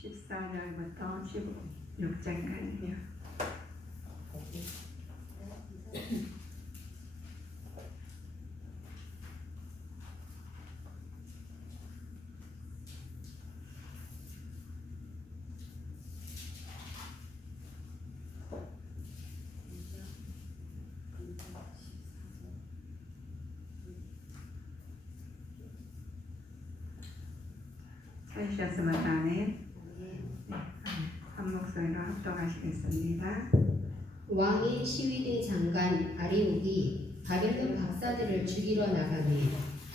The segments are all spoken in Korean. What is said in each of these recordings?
14절부터 16절까지요. 찾으셨으면 다음에 한 목소리로 합독하시겠습니다. 왕의 시위대 장관 아리옥이 바벨론 박사들을 죽이러 나가매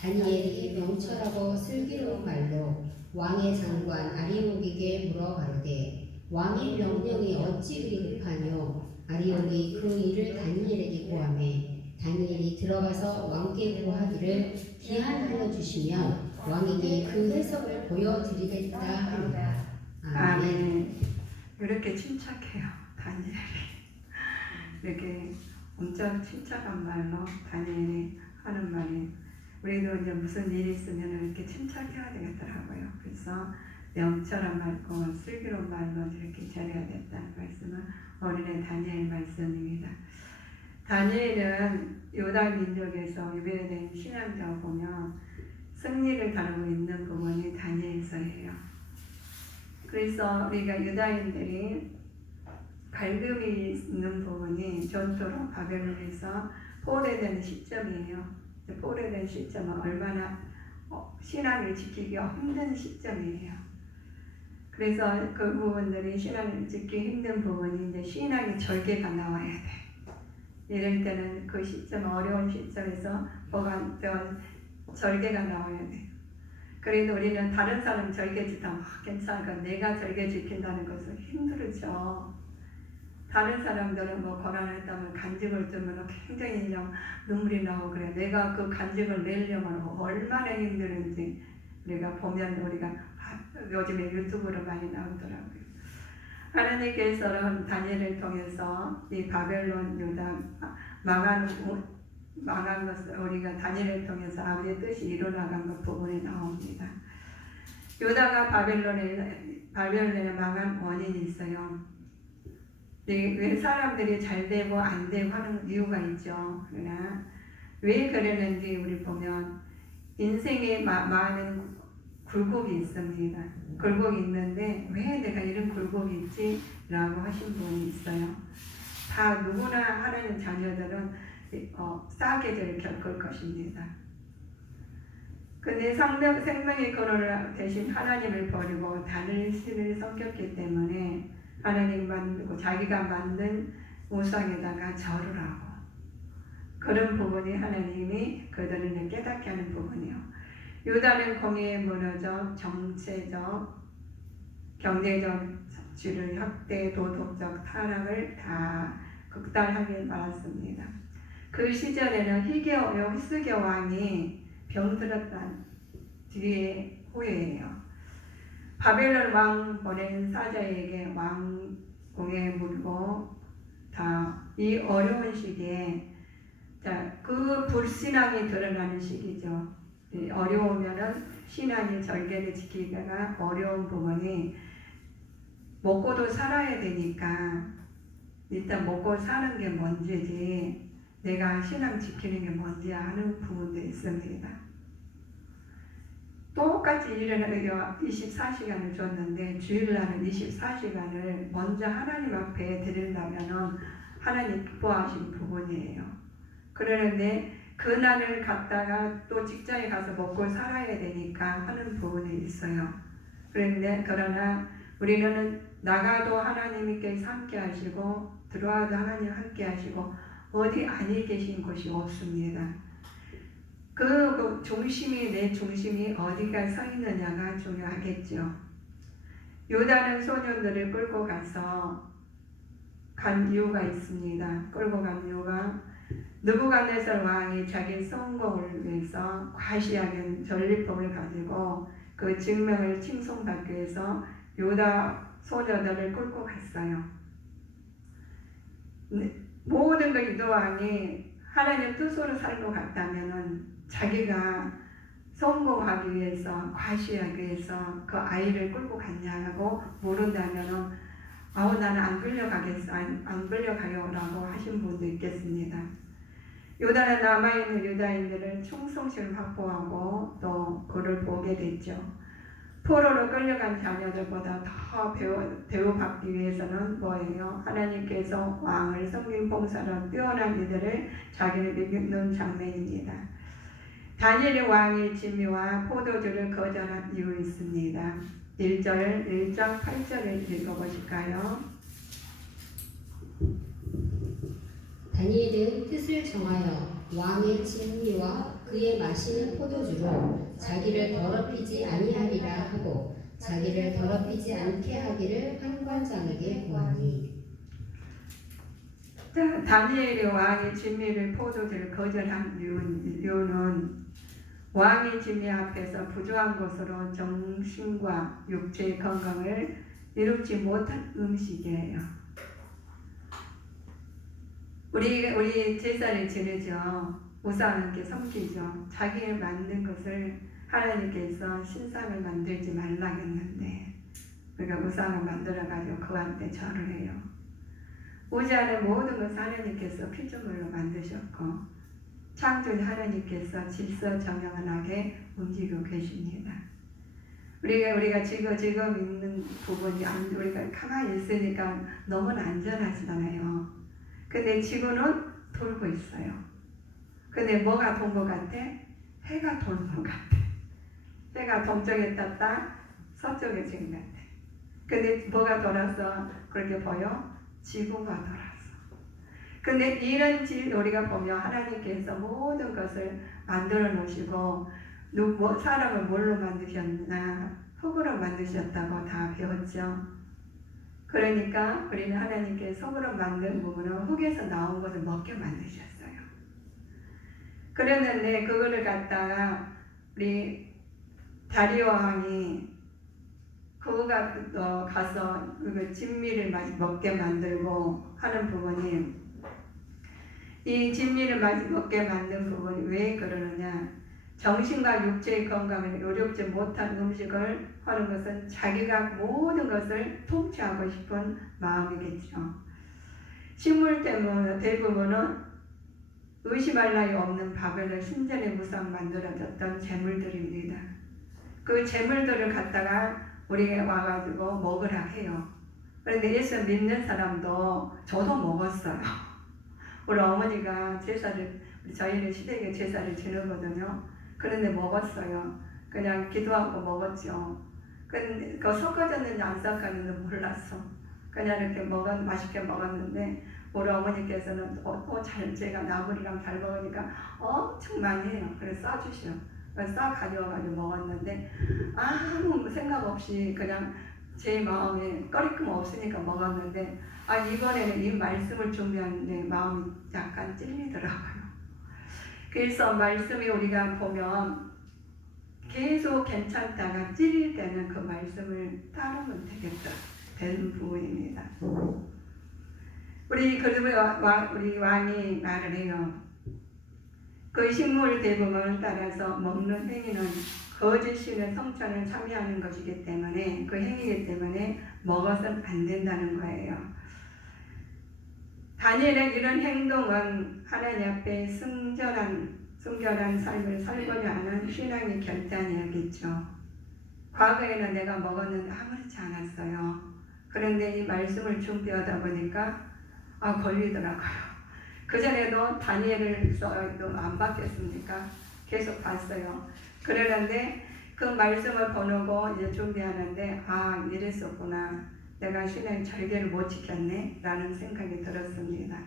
다니엘이 명철하고 슬기로운 말로 왕의 장관 아리옥에게 물어가로되 왕의 명령이 어찌 그리 급하뇨. 아리옥이 그 일을 다니엘에게 고하매 다니엘이 들어가서 왕께 고하기를 기한하여 주시면 왕에게 그 해석을 보여드리겠다 하니라. 아멘. 이렇게 침착해요. 다니엘이 이렇게 엄청 침착한 말로 다니엘이 하는 말이, 우리도 이제 무슨 일이 있으면 이렇게 침착해야 되겠더라고요. 그래서 명철한 말고 슬기로운 말로 이렇게 잘해야 됐다는 말씀은 어린애 다니엘 말씀입니다. 다니엘은 유다 민족에서 유배된 신앙자を보면 승리를 다루고 있는 부분이 다니엘서예요. 그래서 우리가 유다인들이 갈급이 있는 부분이 전토로 바벨론에서 포로되는 시점이에요. 포로된 시점은 얼마나 신앙을 지키기가 힘든 시점이에요. 그래서 그 부분들이 신앙을 지키기 힘든 부분이 이제 신앙의 절개가 나와야 돼. 이럴 때는 그 시점, 어려운 시점에서 절개가 나와야 돼. 그래도 우리는 다른 사람 절개 지키면 괜찮으니까 내가 절개 지킨다는 것은 힘들죠. 다른 사람들은 뭐 고난했다면 간증을 뜨면 굉장히 그냥 눈물이 나오고 그래. 내가 그 간증을 내려면 얼마나 힘드는지 우리가 보면, 우리가 요즘에 유튜브로 많이 나오더라고요. 하나님께서는 다니엘을 통해서 이 바벨론 유다 망한 것을 우리가 다니엘을 통해서 아버지의 뜻이 이루어나간 것 부분이 나옵니다. 유다가 바벨론에 망한 원인이 있어요. 왜 사람들이 잘 되고 안 되고 하는 이유가 있죠. 그러나 왜 그러는지 우리 보면 인생에 많은 굴곡이 있습니다. 굴곡이 있는데 왜 내가 이런 굴곡이 있지? 라고 하신 분이 있어요. 다 누구나 하나님 자녀들은 싸게를 겪을 것입니다. 근데 생명의 근원을 대신 하나님을 버리고 다른 신을 섬겼기 때문에 하나님 만들고 자기가 만든 우상에다가 절을 하고, 그런 부분이 하나님이 그들을 깨닫게 하는 부분이요. 유다는 공의에 무너져 정체적, 경제적 지를 확대, 도덕적 타락을 다 극단하게 말았습니다. 그 시절에는 히스기야 왕이 병들었던 뒤에 후예예요. 바벨론 왕 보낸 사자에게 왕궁에 물고 다 이 어려운 시기에 그 불신앙이 드러나는 시기죠. 어려우면은 신앙의 절개를 지키기가 어려운 부분이, 먹고도 살아야 되니까 일단 먹고 사는 게 먼저지 내가 신앙 지키는 게 뭔지 하는 부분도 있습니다. 똑같이 일어나서 24시간을 줬는데 주일날은 24시간을 먼저 하나님 앞에 드리려면 하나님 기뻐하시는 부분이에요. 그러는데 그날을 갖다가 또 직장에 가서 먹고 살아야 되니까 하는 부분이 있어요. 그러나 우리는 나가도 하나님께서 함께 하시고 들어와도 하나님 함께 하시고 어디 아니 계신 곳이 없습니다. 그 중심이, 내 중심이 어디가 서 있느냐가 중요하겠죠. 유다는 소년들을 끌고 가서 간 이유가 있습니다. 끌고 간 이유가 느부갓네살 왕이 자기 성공을 위해서 과시하는 전리품을 가지고 그 증명을 칭송받기 위해서 유다 소녀들을 끌고 갔어요. 모든 그 유다 왕이 하나님 뜻으로 살고 갔다면은 자기가 성공하기 위해서, 과시하기 위해서 그 아이를 끌고 갔냐고 물은다면은 나는 안 끌려가겠어, 안 끌려가요라고 하신 분도 있겠습니다. 요단에 남아있는 유다인들은 충성심을 확보하고 또 그를 보게 됐죠. 포로로 끌려간 자녀들보다 더 대우받기 위해서는 뭐예요? 하나님께서 왕을 섬긴 봉사로 뛰어난 이들을 자기를 믿는 장면입니다. 다니엘이 왕의 진미와 포도주를 거절한 이유 있습니다. 1장 8절을 읽어보실까요? 다니엘은 뜻을 정하여 왕의 진미와 그의 마시는 포도주로 자기를 더럽히지 아니하리라 하고 자기를 더럽히지 않게 하기를 판관장에게 구하니. 다니엘이 왕의 진미를 포도주를 거절한 이유는 왕의 진미 앞에서 부조한 것으로 정신과 육체의 건강을 이루지 못한 음식이에요. 우리 제사를 지내죠. 우상하게 섬기죠. 자기가 만든 것을 하나님께서 신상을 만들지 말라 했는데 우리가 우상을 만들어가지고 그한테 절을 해요. 오지 않은 모든 것을 하나님께서 피조물로 만드셨고 창조주 하나님께서 질서정연하게 움직이고 계십니다. 우리가 지금 있는 부분이 우리가 가만히 있으니까 너무나 안전하잖아요. 근데 지구는 돌고 있어요. 근데 뭐가 돈 것 같아? 해가 도는 것 같아. 해가 동쪽에 떴다, 서쪽에 지금 같아. 근데 뭐가 돌아서 그렇게 보여? 지구가 돌아서. 근데 이런 우리가 보면 하나님께서 모든 것을 만들어 놓으시고 사람을 뭘로 만드셨나? 흙으로 만드셨다고 다 배웠죠. 그러니까 우리는 하나님께 속으로 만든 부분은 흙에서 나온 것을 먹게 만드셨어요. 그랬는데 그거를 갖다가 우리 다리오 왕이 그거가 가서 그 진미를 먹게 만들고 하는 부분이, 이 진미를 먹게 만든 부분이 왜 그러느냐? 정신과 육체의 건강을 요롭지 못한 음식을 하는 것은 자기가 모든 것을 통치하고 싶은 마음이겠죠. 식물 때문에 대부분은 의심할 나위 없는 바벨론 신전의 무상 만들어졌던 재물들입니다. 그 재물들을 갖다가 우리가 와가지고 먹으라 해요. 그런데 예수 믿는 사람도 저도 먹었어요. 우리 어머니가 저희는 시댁에 제사를 지내거든요. 그런데 먹었어요. 그냥 기도하고 먹었죠. 근데 그 섞어졌는지 안 섞었는지 몰랐어. 그냥 이렇게 맛있게 먹었는데 우리 어머니께서는 제가 나물이랑 잘 먹으니까 엄청 많이 해요. 그래서 싸주셔. 그래서 싸 가져와가지고 먹었는데 아무 생각 없이 그냥 제 마음에 꺼리낌 없으니까 먹었는데 이번에는 이 말씀을 준비하는데 마음이 약간 찔리더라고요. 그래서 말씀이 우리가 보면 계속 괜찮다가 찔릴 때는 그 말씀을 따르면 되겠다 되는 부분입니다. 우리 왕이 말을 해요. 그 식물 대부분을 따라서 먹는 행위는 거짓신의 성찬을 참여하는 것이기 때문에 그 행위이기 때문에 먹어서는 안 된다는 거예요. 다니엘의 이런 행동은 하나님 앞에 순결한 삶을 살고자 하는 신앙의 결단이었겠죠. 과거에는 내가 먹었는데 아무렇지 않았어요. 그런데 이 말씀을 준비하다 보니까 걸리더라고요. 그전에도 다니엘을 써도 안 받겠습니까? 계속 봤어요. 그러는데 그 말씀을 보내고 이제 준비하는데 이랬었구나. 내가 신앙 절개를 못 지켰네 라는 생각이 들었습니다.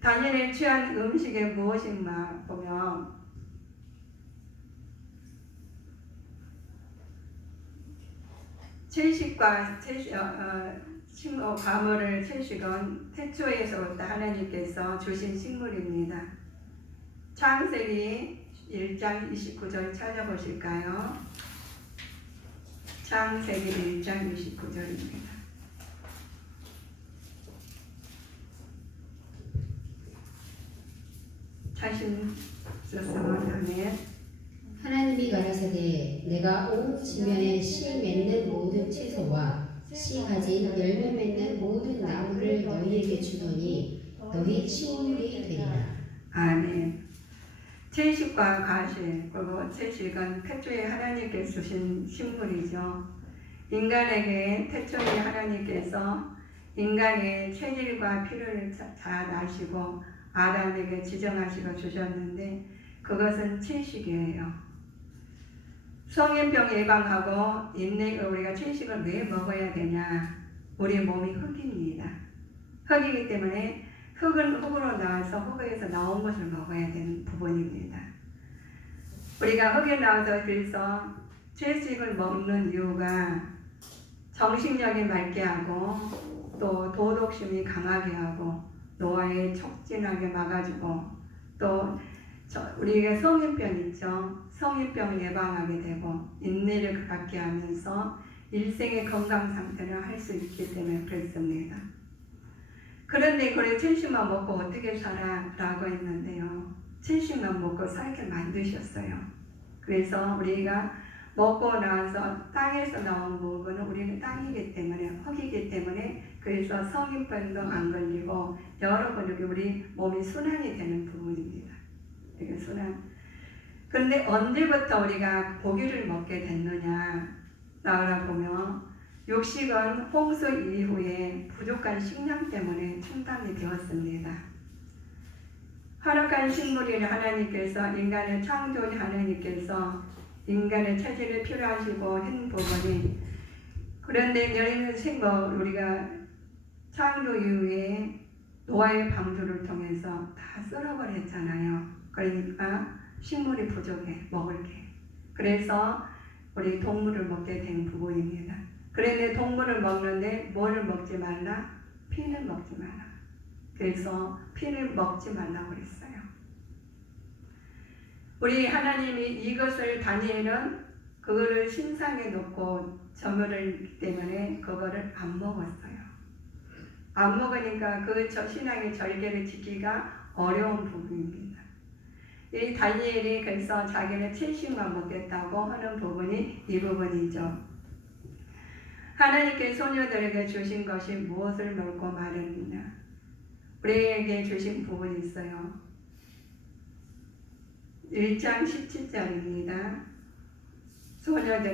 다니엘이 취한 음식이 무엇인가 보면 채식과 과물을 채식은 태초에서부터 하나님께서 주신 식물입니다. 창세기 1장 29절 찾아보실까요? 창세기 1장 29절입니다. 자신 있었으면 하면 하나님이 내가 온 지면에 씨 맺는 모든 채소와 씨 가진 열매 맺는 모든 나무를 너희에게 주노니 너희 식물이 되리라. 아멘. 채식과 과실, 그리고 채식은 태초에 하나님께 주신 식물이죠. 인간에게 태초에 하나님께서 인간의 체질과 필요를 잘 아시고 아담에게 지정하시고 주셨는데 그것은 채식이에요. 성인병 예방하고 우리가 채식을 왜 먹어야 되냐? 우리 몸이 흙입니다. 흙이기 때문에 흙은 흙으로 나와서 흙에서 나온 것을 먹어야 되는 부분입니다. 우리가 흙에 나와서 그래서 채식을 먹는 이유가 정신력이 맑게 하고 또 도덕심이 강하게 하고 노화에 촉진하게 막아주고 또 우리가 성인병 있죠. 성인병을 예방하게 되고 인내를 갖게 하면서 일생의 건강 상태를 할 수 있기 때문에 그렇습니다. 그런데 그래 채식만 먹고 어떻게 살아? 라고 했는데요. 채식만 먹고 살게 만드셨어요. 그래서 우리가 먹고 나서 땅에서 나온 부분은 우리는 땅이기 때문에 흙이기 때문에 그래서 성인병도 안 걸리고 여러 번 우리 몸이 순환이 되는 부분입니다. 이게 순환. 그런데 언제부터 우리가 고기를 먹게 됐느냐 라고 보면 육식은 홍수 이후에 부족한 식량 때문에 중단이 되었습니다. 하락한 식물인 하나님께서 인간을 창조한 하나님께서 인간의 체질을 필요하시고 한 부분이 그런데 여인은 생각 우리가 창조 이후에 노아의 방주를 통해서 다 썰어버렸잖아요. 그러니까 식물이 부족해 먹을 게. 그래서 우리 동물을 먹게 된 부분입니다. 그런데 동물을 먹는데 뭐를 먹지 말라? 피는 먹지 말라. 그래서 피를 먹지 말라고 그랬어요. 우리 하나님이 이것을 다니엘은 그거를 신상에 놓고 점유를 했기 때문에 그거를 안 먹었어요. 안 먹으니까 그 신앙의 절개를 지키기가 어려운 부분입니다. 이 다니엘이 그래서 자기는 채식만 먹겠다고 하는 부분이 이 부분이죠. 하나님께 소녀들에게 주신 것이 무엇을 먹고 말했느냐? 우리에게 주신 부분이 있어요. 1장 17절입니다.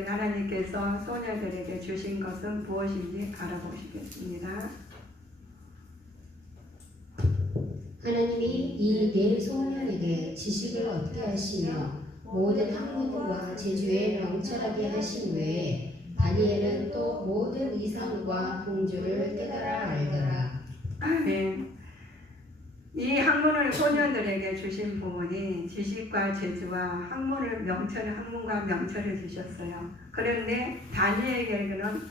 하나님께서 소녀들에게 주신 것은 무엇인지 알아보시겠습니다. 하나님이 이 네 소년에게 지식을 얻게 하시며 모든 학문과 재주에 명철하게 하신 외에 다니엘은 또 모든 이상과 공주를 깨달아 알더라. 아멘. 이 학문을 소년들에게 주신 부분이 지식과 재주와 학문과 명철을 주셨어요. 그런데 다니엘에게는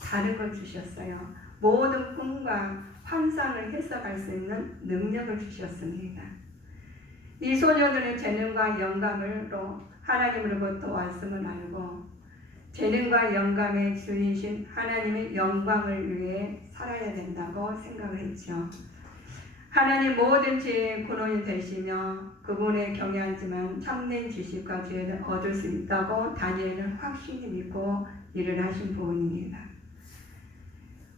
다른 걸 주셨어요. 모든 꿈과 환상을 해석할 수 있는 능력을 주셨습니다. 이 소녀들의 재능과 영감으로 하나님으로부터 왔음을 알고 재능과 영감의 주이신 하나님의 영광을 위해 살아야 된다고 생각을 했죠. 하나님 모든 지혜의 근원이 되시며 그분의 경외하지만 참된 지식과 지혜를 얻을 수 있다고 다니엘은 확신히 믿고 일을 하신 부분입니다.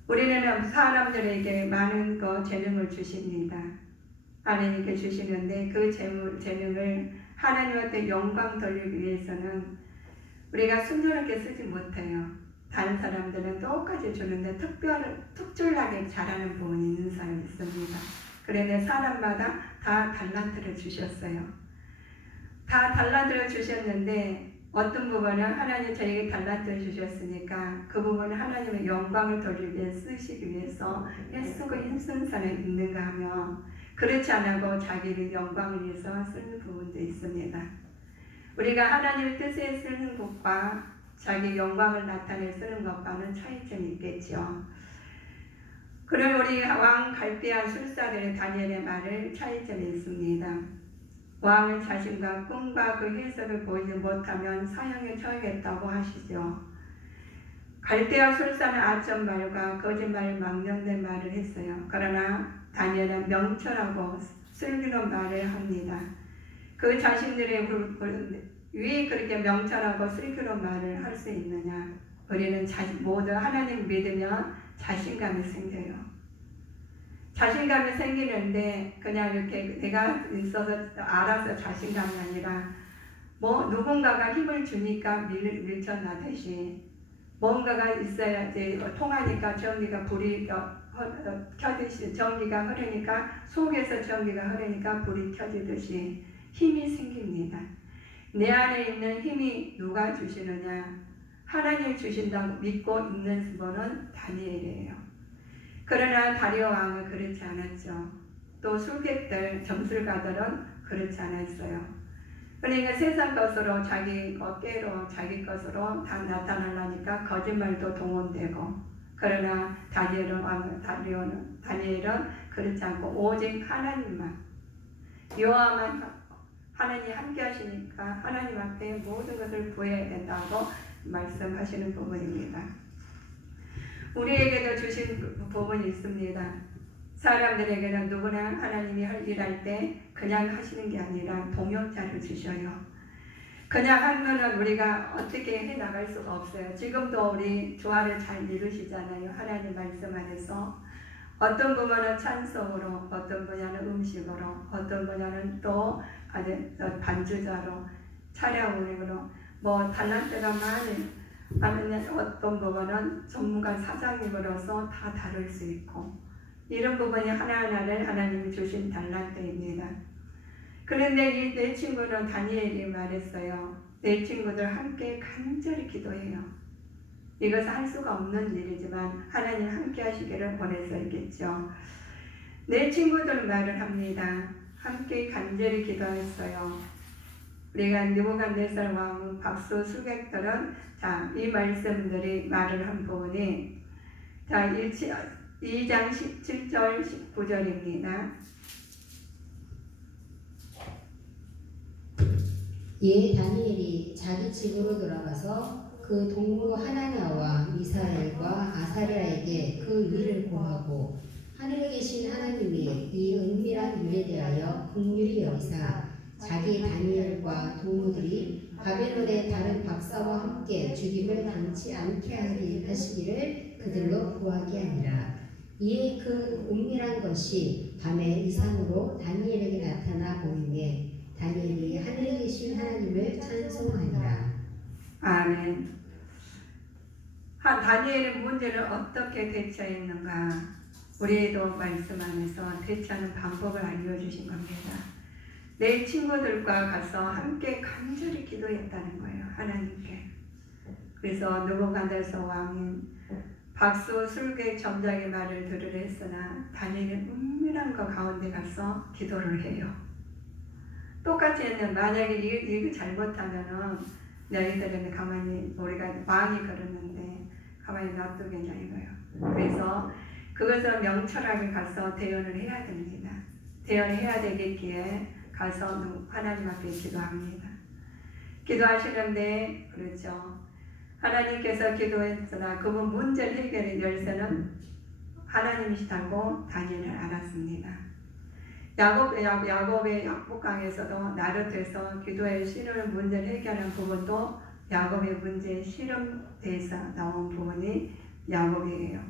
우리는 사람들에게 많은 재능을 주십니다. 하나님께 주시는데 그 재능을 하나님한테 영광 돌리기 위해서는 우리가 순조롭게 쓰지 못해요. 다른 사람들은 똑같이 주는데 특출나게 잘하는 부분이 있는 사람이 있습니다. 그런데 사람마다 다 달란트를 주셨어요. 다 달란트를 주셨는데 어떤 부분은 하나님 저에게 달란트를 주셨으니까 그 부분은 하나님의 영광을 돌리기 위해 쓰시기 위해서 애쓰고 힘쓴 사람이 있는가 하면 그렇지 않고 자기의 영광을 위해서 쓰는 부분도 있습니다. 우리가 하나님의 뜻에 쓰는 것과 자기 영광을 나타내 쓰는 것과는 차이점이 있겠죠. 그런 우리 왕 갈대아 술사들의 다니엘의 말을 차이점이 있습니다. 왕은 자신과 꿈과 그 해석을 보이지 못하면 사형에 처하겠다고 하시죠. 갈대아 술사는 아첨말과 거짓말 망령된 말을 했어요. 그러나 다니엘은 명철하고 슬기로운 말을 합니다. 그 자신들의 왜 그렇게 명철하고 슬기로운 말을 할 수 있느냐? 우리는 모두 하나님 믿으면 자신감이 생겨요. 자신감이 생기는데 그냥 이렇게 내가 있어서 알아서 자신감이 아니라 뭐 누군가가 힘을 주니까 밀쳐나듯이 뭔가가 있어야지 통하니까 전기가 불이 켜듯이 전기가 흐르니까 속에서 전기가 흐르니까 불이 켜지듯이 힘이 생깁니다. 내 안에 있는 힘이 누가 주시느냐? 하나님 주신다고 믿고 있는 분은 다니엘이에요. 그러나 다리오 왕은 그렇지 않았죠. 또 술객들, 점술가들은 그렇지 않았어요. 그러니까 세상 것으로 자기 깨로 자기 것으로 다 나타나려니까 거짓말도 동원되고, 그러나 다니엘은 그렇지 않고 오직 하나님만, 여호와만 하나님 함께 하시니까 하나님 앞에 모든 것을 구해야 된다고 말씀하시는 부분입니다. 우리에게도 주신 부분이 있습니다. 사람들에게는 누구나 하나님이 일할 때 그냥 하시는 게 아니라 동역자를 주셔요. 그냥 하면은 우리가 어떻게 해 나갈 수가 없어요. 지금도 우리 조화를 잘 이루시잖아요. 하나님 말씀 안에서 어떤 부분은 찬송으로, 어떤 분야는 음식으로, 어떤 분야는 또 반주자로, 차량 운행으로, 뭐 달란트가 많은 어떤 부분은 전문가 사장님으로서 다 다룰 수 있고, 이런 부분이 하나하나를 하나님이 주신 달란트입니다. 그런데 이 네 친구는 다니엘이 말했어요. 네 친구들 함께 간절히 기도해요. 이것은 할 수가 없는 일이지만 하나님 함께 하시기를 원해서있겠죠. 네 친구들 말을 합니다. 함께 간절히 기도했어요. 우리가 느부갓네살 왕 박수 술객들은 이 말씀들이 말을 한 부분이 2장 17절 19절입니다. 이에 다니엘이 자기 집으로 돌아가서 그 동무 하나냐와 미사엘과 아사랴에게 그 일을 고하고 하늘에 계신 하나님이 이 은밀한 일에 대하여 긍휼히 여기사 자기 다니엘과 동무들이 바벨론의 다른 박사와 함께 죽임을 당치 않게 하시기를 그들로 구하게 하니라. 이에 그 은밀한 것이 밤에 이상으로 다니엘에게 나타나 보이매 다니엘이 하늘에 계신 하나님을 찬송하니라. 아멘. 다니엘의 문제를 어떻게 대처했는가? 우리도 말씀 안에서 대처하는 방법을 알려주신 겁니다. 내 친구들과 가서 함께 간절히 기도했다는 거예요. 하나님께. 그래서 느부갓네살 왕인 박수 술객 점장의 말을 들으려 했으나 다니엘은 은밀한 것 가운데 가서 기도를 해요. 똑같이 했는데 만약에 이거 잘못하면은 너희들은 가만히, 우리가 왕이 그러는데 가만히 놔두겠냐 이거예요. 그래서 그것을 명철하게 가서 대언을 해야 됩니다. 대언해야 되겠기에 가서 하나님 앞에 기도합니다. 기도하시는데 그렇죠. 하나님께서 기도했으나 그분 문제를 해결의 열쇠는 하나님이시다고 다니엘은 알았습니다. 야곱의 약복강에서도 나룻에서 기도의 씨름을 문제를 해결한 부분도 야곱의 문제의 씨름에서 나온 부분이 야곱이에요.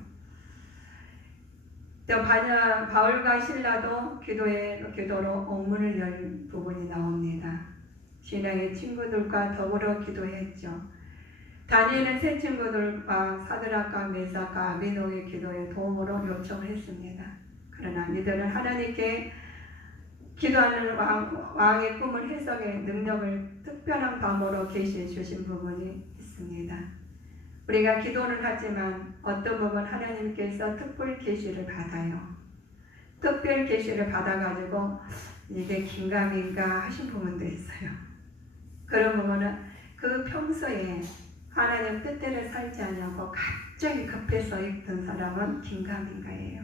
또 바울과 실라도 기도로 옥문을 열 부분이 나옵니다. 신앙의 친구들과 더불어 기도했죠. 다니엘은 세 친구들과 사드락과 메삭과 아벤노고의 기도에 도움으로 요청을 했습니다. 그러나 이들은 하나님께 기도하는 왕의 꿈을 해석의 능력을 특별한 방법으로 계시해 주신 부분이 있습니다. 우리가 기도는 하지만 어떤 부분 하나님께서 특별 계시를 받아요. 특별 계시를 받아가지고 이게 긴가민가 하신 부분도 있어요. 그런 부분은 그 평소에 하나님 뜻대로 살지 않냐고 갑자기 급해서 있던 사람은 긴가민가예요.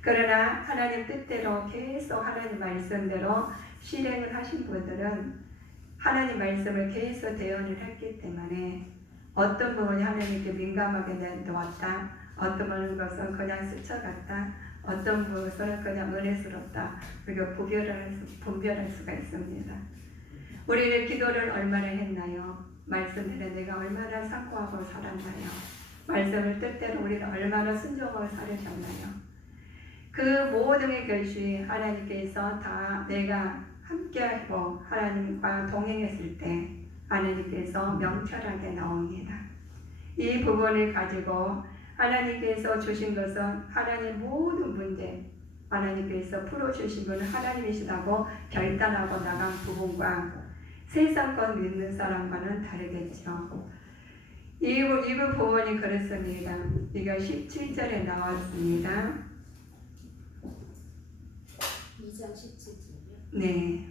그러나 하나님 뜻대로 계속 하나님 말씀대로 실행을 하신 분들은 하나님 말씀을 계속 대언을 했기 때문에 어떤 부분이 하나님께 민감하게 놓았다, 어떤 것은 그냥 스쳐갔다, 어떤 것은 그냥 은혜스럽다, 우리가 분별할 수가 있습니다. 우리는 기도를 얼마나 했나요? 말씀을 내가 얼마나 상고하고 살았나요? 말씀을 뜻대로 우리는 얼마나 순종하고 살으셨나요? 그 모든 것이 하나님께서 다 내가 함께하고 하나님과 동행했을 때 하나님께서 명철하게 나옵니다. 이 부분을 가지고 하나님께서 주신 것은 하나님 모든 문제 하나님께서 풀어주신 분은 하나님이시다고 결단하고 나간 부분과 세상 것 믿는 사람과는 다르겠죠. 이 부분이 그렇습니다. 이거 17절에 나왔습니다. 2장 17절이요? 네.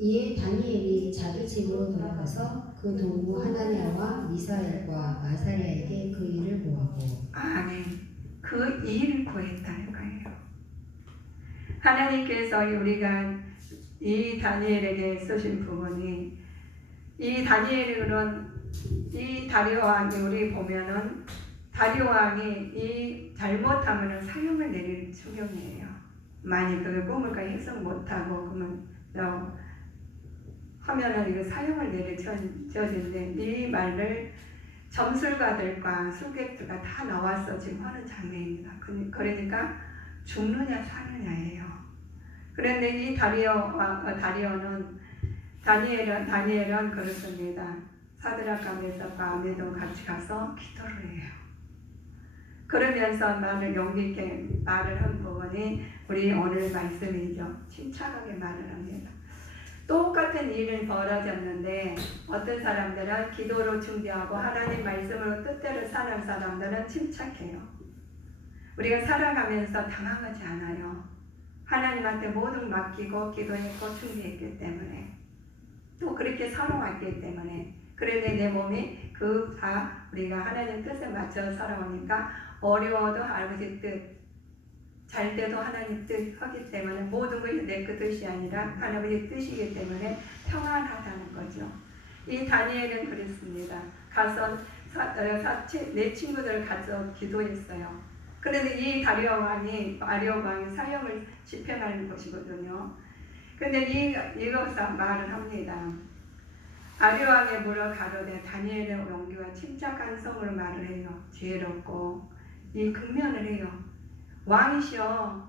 이에 다니엘이 자기 집으로 돌아가서 그 동무 하나냐와 미사엘과 아사랴에게 그 일을 고하고 아멘. 그 일을 구했다는 거예요. 하나님께서 우리가 이 다니엘에게 쓰신 부분이 이 다니엘은 이 다리오 왕이 우리 보면은 다리오 왕이 이 잘못하면은 사형을 내릴 추경이에요. 만약 그 꿈을 해석 못하고 그러면 하면은 이거 사형을 내릴 처지인데 이 말을 점술가들과 술객들과 다 나와서 지금 하는 장면입니다. 그러니까 죽느냐 사느냐예요. 그런데 이 다리오는 다니엘은 그렇습니다. 사드락과 메삭과 아벤도 같이 가서 기도를 해요. 그러면서 말을 용기 있게 말을 한 부분이 우리 오늘 말씀이죠. 침착하게 말을 합니다. 똑같은 일은 벌어졌는데 어떤 사람들은 기도로 준비하고 하나님 말씀으로 뜻대로 사는 사람들은 침착해요. 우리가 살아가면서 당황하지 않아요. 하나님한테 모든 맡기고 기도했고 준비했기 때문에 또 그렇게 살아왔기 때문에 그런데 내 몸이 다 우리가 하나님 뜻에 맞춰 살아오니까 어려워도 아버지 뜻 잘 때도 하나님 뜻 하기 때문에 모든 것이 내 그 뜻이 아니라 하나님의 뜻이기 때문에 평안하다는 거죠. 이 다니엘은 그랬습니다. 가서 내 친구들을 가서 기도했어요. 그런데 이 다리오 왕이 사형을 집행하는 것이거든요. 근데 이것을 말을 합니다. 다리오 왕의 물어 가로되 다니엘의 용기와 침착한 성으로 말을 해요. 지혜롭고 이 극면을 해요. 왕이시여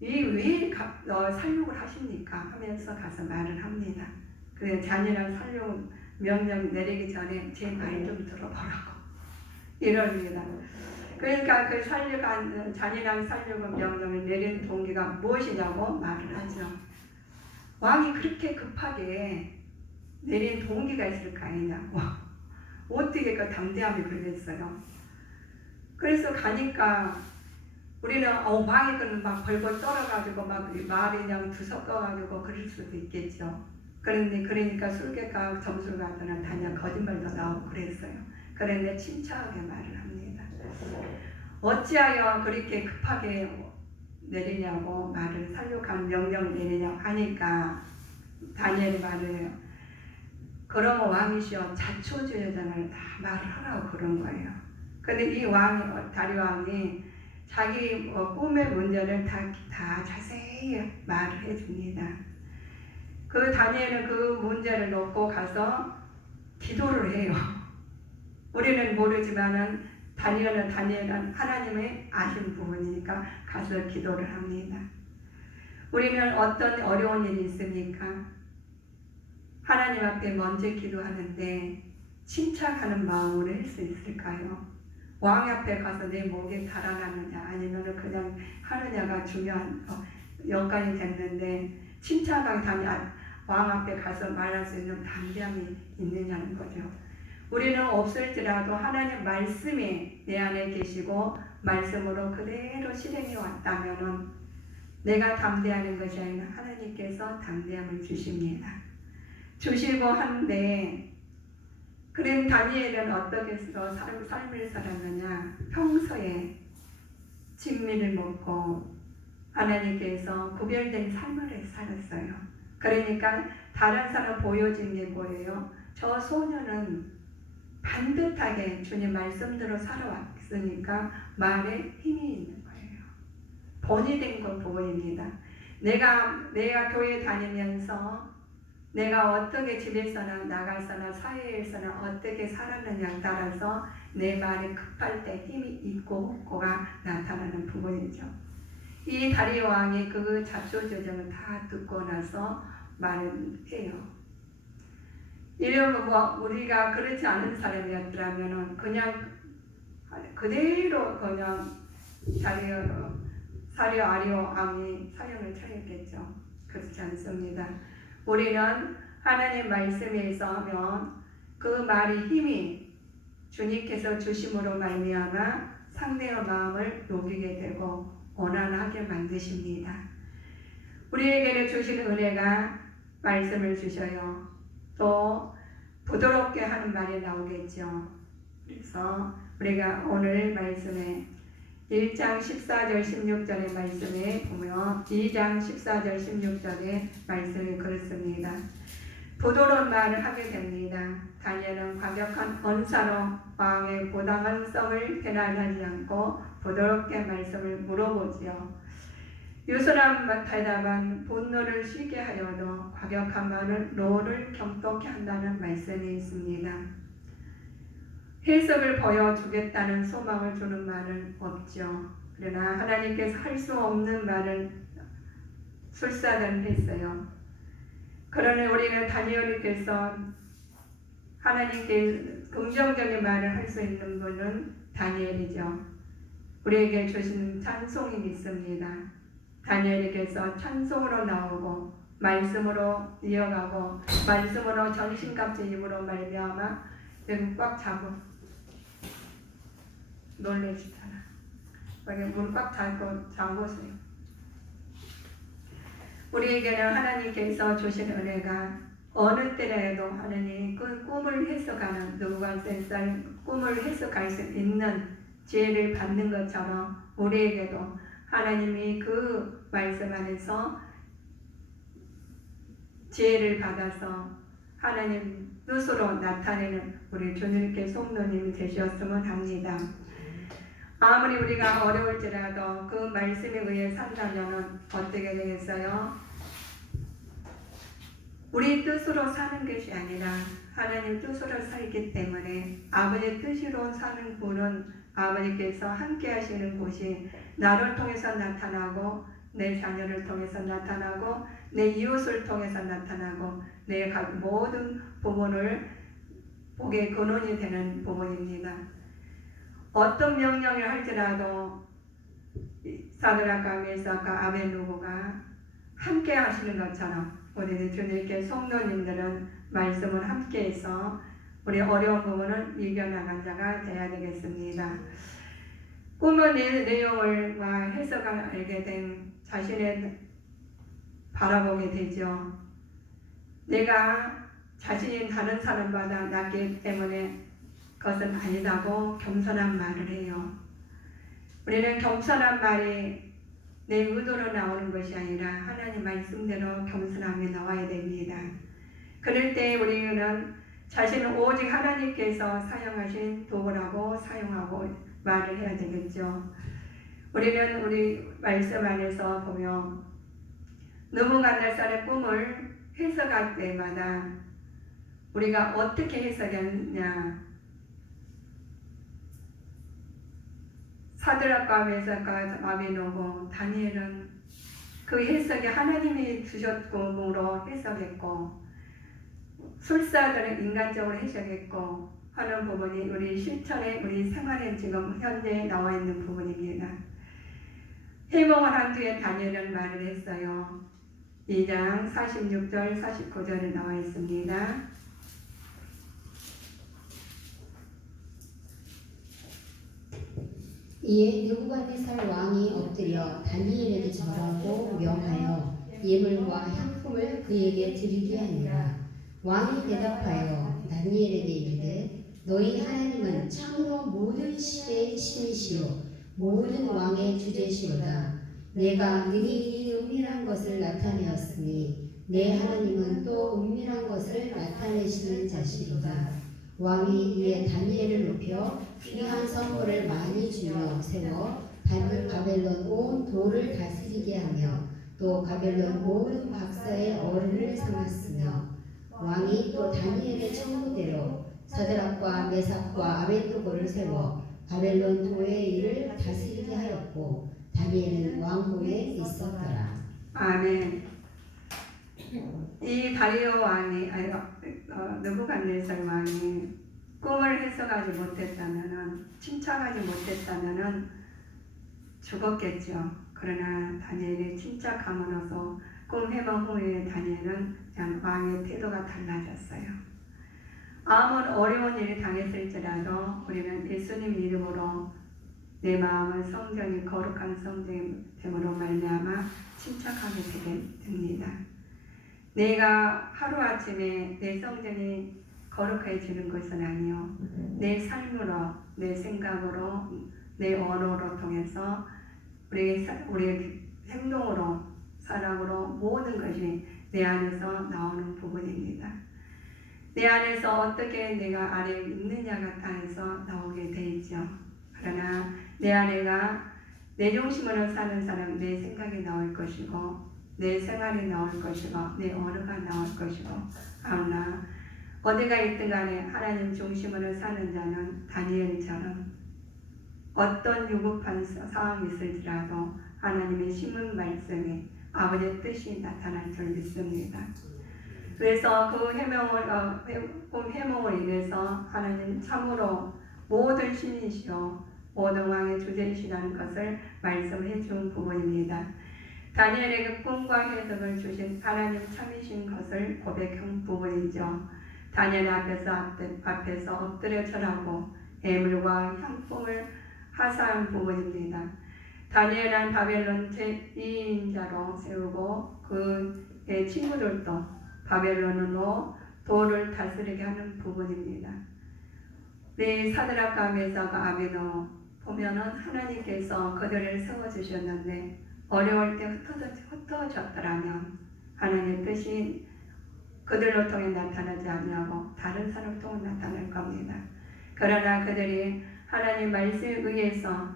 왜 살육을 하십니까? 하면서 가서 말을 합니다. 그래 잔인한 살육 명령 내리기 전에 제 말 좀 들어보라고 이럽니다. 그러니까 그 잔인한 살육 명령을 내린 동기가 무엇이냐고 말을 하죠. 왕이 그렇게 급하게 내린 동기가 있을 거 아니냐고 어떻게 그 담대함이 그랬어요. 그래서 가니까 우리는 왕이 그는 막 벌벌 떨어가지고 막 말이 그냥 두섞어가지고 그럴 수도 있겠죠. 그러니까 술객과 점술가들은 다냐 거짓말도 나오고 그랬어요. 그런데 침착하게 말을 합니다. 어찌하여 그렇게 급하게 내리냐고 말을 살육한 명령을 내리냐고 하니까 다니엘이 말을 해요. 그러면 왕이시여 자초지효장을 다 말을 하라고 그런 거예요. 근데 이 다리 왕이 자기 꿈의 문제를 다 자세히 말을 해줍니다. 그 다니엘은 그 문제를 놓고 가서 기도를 해요. 우리는 모르지만은 다니엘은 하나님의 아신 부분이니까 가서 기도를 합니다. 우리는 어떤 어려운 일이 있습니까? 하나님 앞에 먼저 기도하는데 침착하는 마음으로 할 수 있을까요? 왕 앞에 가서 내 목에 달아나느냐 아니면 그냥 하느냐가 중요한 여건이 됐는데 침착하게 왕 앞에 가서 말할 수 있는 담대함이 있느냐는 거죠. 우리는 없을지라도 하나님 말씀이 내 안에 계시고 말씀으로 그대로 실행해 왔다면은 내가 담대하는 것이 아니라 하나님께서 담대함을 주십니다. 주시고 한데 그럼 다니엘은 어떻게 삶을 살았느냐? 평소에 진미를 먹고 하나님께서 구별된 삶을 살았어요. 그러니까 다른 사람 보여진 게 뭐예요? 저 소녀는 반듯하게 주님 말씀대로 살아왔으니까 말에 힘이 있는 거예요. 본이 된 건 보입니다. 내가 교회 다니면서 내가 어떻게 집에서나 나가서나 사회에서나 어떻게 살았느냐에 따라서 내 말이 급할 때 힘이 있고 없고가 나타나는 부분이죠. 이 다리오 왕이 그 자초지종을 다 듣고 나서 말을 해요. 이러면 뭐 우리가 그렇지 않은 사람이었더라면 그냥 그대로 그냥 사리오 아리오 왕이 사형을 처했겠죠. 그렇지 않습니다. 우리는 하나님 말씀에 있으면 그 말이 힘이 주님께서 주심으로 말미암아 상대의 마음을 녹이게 되고 원활하게 만드십니다. 우리에게는 주신 은혜가 말씀을 주셔요. 또 부드럽게 하는 말이 나오겠죠. 그래서 우리가 오늘 말씀에 1장 14절 16절의 말씀에 보면 2장 14절 16절의 말씀이 그렇습니다. 부드러운 말을 하게 됩니다. 다니엘은 과격한 언사로 왕의 부당한 성을 비난하지 않고 부드럽게 말씀을 물어보지요. 유순한 대답은 분노를 쉬게 하여도 과격한 말은 노를 경독케 한다는 말씀이 있습니다. 해석을 보여주겠다는 소망을 주는 말은 없죠. 그러나 하나님께서 할 수 없는 말은 술사단했어요. 그러나 우리는 다니엘께서 하나님께 긍정적인 말을 할 수 있는 분은 다니엘이죠. 우리에게 주신 찬송이 있습니다. 다니엘께서 찬송으로 나오고 말씀으로 이어가고 말씀으로 정신같은 힘으로 말미암아 여기 꽉 잡고 놀래시잖아. 여기 문 꽉 잠그세요. 우리에게는 하나님께서 주신 은혜가 어느 때라도 하나님 그 꿈을 해석하는 누구가 꿈을 해석할 수 있는 지혜를 받는 것처럼 우리에게도 하나님이 그 말씀 안에서 지혜를 받아서 하나님 뜻으로 나타내는 우리 주님께 성도님이 되셨으면 합니다. 아무리 우리가 어려울지라도 그 말씀에 의해 산다면 어떻게 되겠어요? 우리 뜻으로 사는 것이 아니라 하나님 뜻으로 살기 때문에 아버지 뜻으로 사는 분은 아버지께서 함께 하시는 곳이 나를 통해서 나타나고 내 자녀를 통해서 나타나고 내 이웃을 통해서 나타나고 내 모든 부분을 복의 근원이 되는 부분입니다. 어떤 명령을 할지라도 사드락과 메삭과 아벤누고가 함께 하시는 것처럼 우리 주님께 성도님들은 말씀을 함께해서 우리 어려운 부분을 이겨나간 자가 되어야 되겠습니다. 꿈의 내용을 해석을 알게 된 자신의 바라보게 되죠. 내가 자신이 다른 사람보다 낫기 때문에 그것은 아니다고 겸손한 말을 해요. 우리는 겸손한 말이 내 의도로 나오는 것이 아니라 하나님 말씀대로 겸손함이 나와야 됩니다. 그럴 때 우리는 자신은 오직 하나님께서 사용하신 도구라고 사용하고 말을 해야 되겠죠. 우리는 우리 말씀 안에서 보면 느부갓네살의 꿈을 해석할 때마다 우리가 어떻게 해석했냐, 사드락과 메삭과 아벤노고 다니엘은 그 해석이 하나님이 주셨고 해석했고 술사들은 인간적으로 해석했고 하는 부분이 우리 실천에 우리 생활에 지금 현재 나와 있는 부분입니다. 해몽을 한 뒤에 다니엘은 말을 했어요. 2장 46절 49절에 나와 있습니다. 이에 느부갓네살 왕이 엎드려 다니엘에게 절하고 명하여 예물과 향품을 그에게 드리게 하니라. 왕이 대답하여 다니엘에게 이르되 너희 하나님은 참으로 모든 시대의 신이시요 모든 왕의 주제시로다. 내가 능히 이 은밀한 것을 나타내었으니 내 하나님은 또 은밀한 것을 나타내시는 자시로다. 왕이 이에 다니엘을 높여 귀한 선물을 많이 주며 세워 바벨론 온 도를 다스리게 하며 또 바벨론 모든 박사의 어른을 삼았으며 왕이 또 다니엘의 청구대로 사드락과 메삭과 아벳느고를 세워 바벨론 도의 일을 다스리게 하였고 다니엘은 왕궁에 있었더라. 아멘. 이 다리오 왕이 느부갓네살 왕이 꿈을 해석하지 못했다면은 침착하지 못했다면은 죽었겠죠. 그러나 다니엘이 침착함으로써 꿈 해몽 후에 다니엘은 그냥 왕의 태도가 달라졌어요. 아무런 어려운 일이 당했을지라도 우리는 예수님 이름으로 내 마음은 성전이 거룩한 성전됨으로 말미암아 침착하게 되게 됩니다. 내가 하루아침에 내 성전이 거룩해지는 것은 아니요. 내 삶으로, 내 생각으로, 내 언어로 통해서 우리의 행동으로, 사랑으로 모든 것이 내 안에서 나오는 부분입니다. 내 안에서 어떻게 내가 아래에 있느냐가 따라서 나오게 돼 있죠. 그러나 내 안에가 내 중심으로 사는 사람, 내 생각이 나올 것이고 내 생활이 나올 것이고 내 언어가 나올 것이고 그러나 어디가 있든 간에 하나님 중심으로 사는 자는 다니엘처럼 어떤 유급한 상황이 있을지라도 하나님의 심은 말씀이 아버지의 뜻이 나타날 줄 믿습니다. 그래서 그 해몽을 인해서 하나님 참으로 모든 신이시오 모든 왕의 주제이시라는 것을 말씀해 준 부분입니다. 다니엘에게 꿈과 해석을 주신 하나님 참이신 것을 고백한 부분이죠. 다니엘 앞에서 엎드려 절하고 예물과 향품을 하사한 부분입니다. 다니엘은 바벨론 제2인자로 세우고 그의 친구들도 바벨론으로 도를 다스리게 하는 부분입니다. 우리 사드락과 메삭과 아벳느고 보면은 하나님께서 그들을 세워주셨는데 어려울 때 흩어졌더라면 하나님의 뜻이 그들로 통해 나타나지 않냐고 다른 사람을 통해 나타날 겁니다. 그러나 그들이 하나님 말씀에 의해서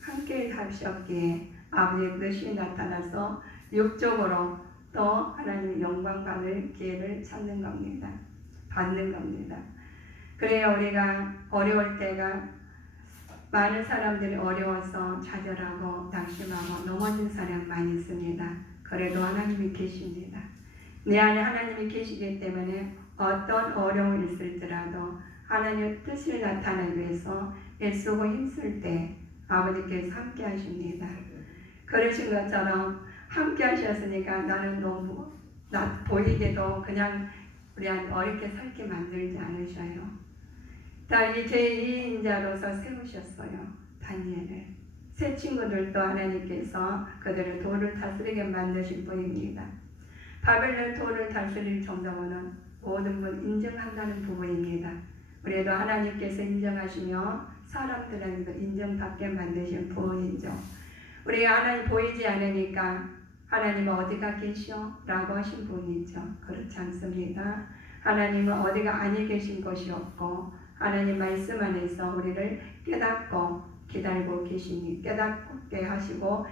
함께 하셨기에 아버지의 뜻이 나타나서 육적으로 또 하나님의 영광 받을 기회를 찾는 겁니다. 받는 겁니다. 그래야 우리가 어려울 때가 많은 사람들이 어려워서 좌절하고 낙심하고 넘어진 사람 많이 있습니다. 그래도 하나님이 계십니다. 내 안에 하나님이 계시기 때문에 어떤 어려움이 있을지라도 하나님의 뜻을 나타내기 위해서 애쓰고 힘쓸 때 아버지께서 함께 하십니다. 그러신 것처럼 함께 하셨으니까 나는 너무 보이게도 그냥 우리 어렵게 살게 만들지 않으셔요. 이 제2인자로서 세우셨어요. 다니엘을. 새 친구들도 하나님께서 그들을 도를 다스리게 만드신 분입니다. 바벨론 도를 다스릴 정도는 모든 분 인정한다는 부분입니다. 우리도 하나님께서 인정하시며 사람들에게도 인정받게 만드신 부분이죠. 우리가 하나님 보이지 않으니까 하나님은 어디가 계시오? 라고 하신 분이죠. 그렇지 않습니다. 하나님은 어디가 아니 계신 것이 없고 하나님 말씀 안에서 우리를 깨닫고 기다리고 계시니 깨닫게 하시고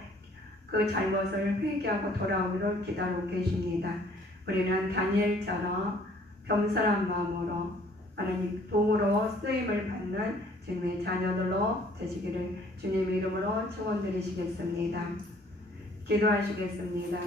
그 잘못을 회개하고 돌아오기를 기다리고 계십니다. 우리는 다니엘처럼 겸손한 마음으로 하나님 도구로 쓰임을 받는 주님의 자녀들로 되시기를 주님 이름으로 축원드리시겠습니다. 기도하시겠습니다.